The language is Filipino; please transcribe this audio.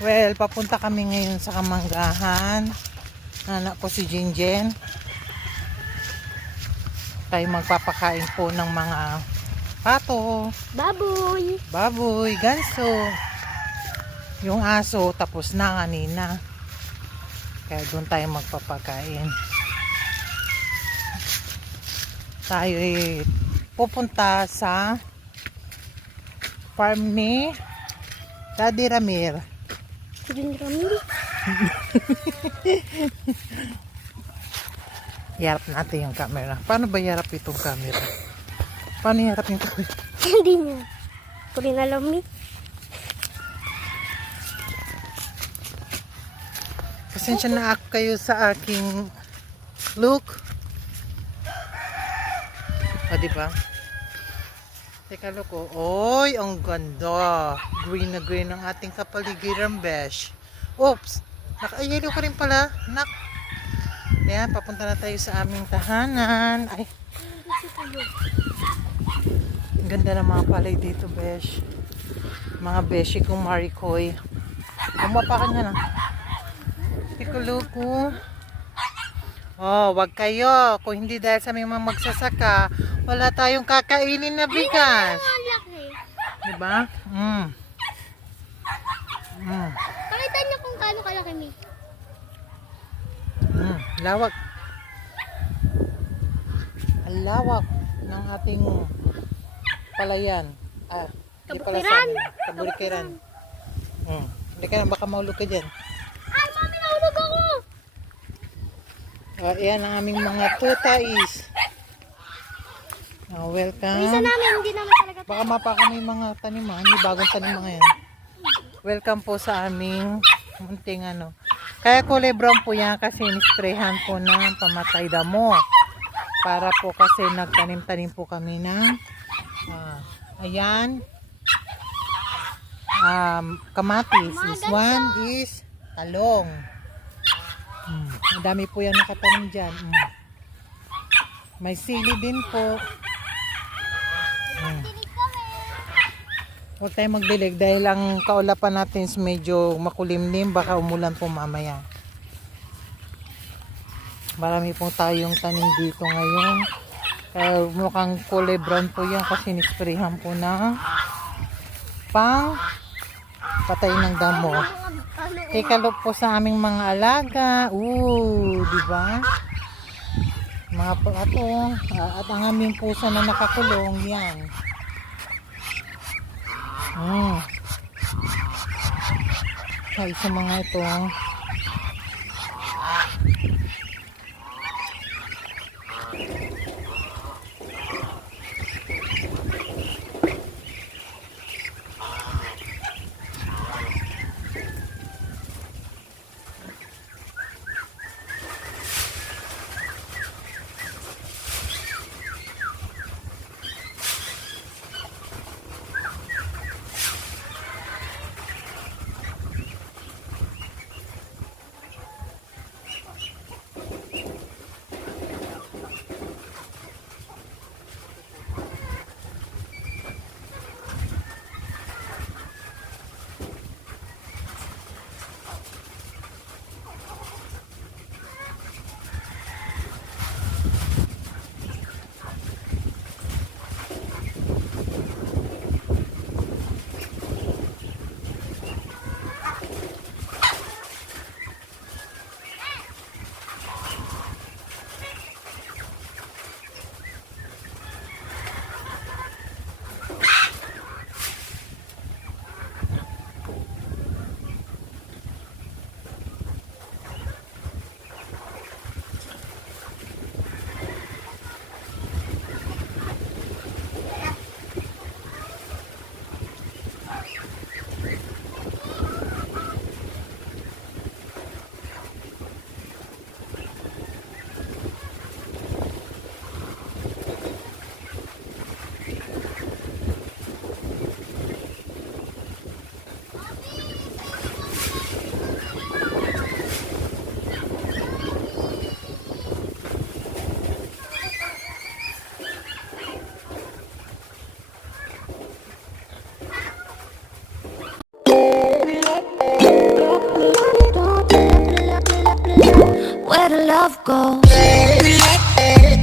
Well, papunta kami ngayon sa Kamanggahan. Anak ko si Jinjen. Tayo magpapakain po ng mga pato, baboy, ganso. Yung aso tapos na kanina. Kaya doon tayo magpapakain. Tayo pupunta sa farm ni Daddy Ramir. Iharap natin yung camera. Paano ba iharap itong camera? Paano iharap yung camera? Hindi niya. Ko rin alam ni. Pasensya na ako kayo sa aking look. O, diba? Teka, look, oh. Oy, ang ganda. Green na green ang ating kapaligiran, besh. Oops! Naka-yellow ka rin pala. Nak. Ayan, papunta na tayo sa aming tahanan. Ay. Ang ganda ng mga palay dito, besh. Mga beshi kong Maricoy. Umapakan niya na. Teka, look, oh. Oh, wag kayo. Kung hindi dahil sa mga magsasaka, wala tayong kakainin na bigas. Diba? Pakita niyo kung gaano kalaki mi. Lawak. Ang lawak ng ating palayan. Hindi pala sa amin. Kaburikiran. Hindi ka na, baka maulog ka dyan. Ay, mami, nahulog ako! Ayan ang aming mga tutais. Welcome. Isa namin, hindi naman talaga. Baka mapaka may mga taniman. May bagong tanim mga yan. Welcome po sa aming munting ano. Kaya kulay brown po yan kasi nisprehan po ng pamatay damo. Para po kasi nagtanim-tanim po kami ng ayan. Kamatis. This one is talong. Ang dami po yan nakatanim dyan. May sili din po. Huwag tayo magdilig dahil ang kaulapan natin is medyo makulimlim. Baka umulan po mamaya. Marami po tayong tanim dito ngayon. Kaya mukhang kulay brown po yan kasi nisprehan po na pang patay ng damo. Take a look po sa aming mga alaga. Diba? Mga pato. At ang aming pusa na nakakulong. Yan. Ay, sa mga ito. love goes.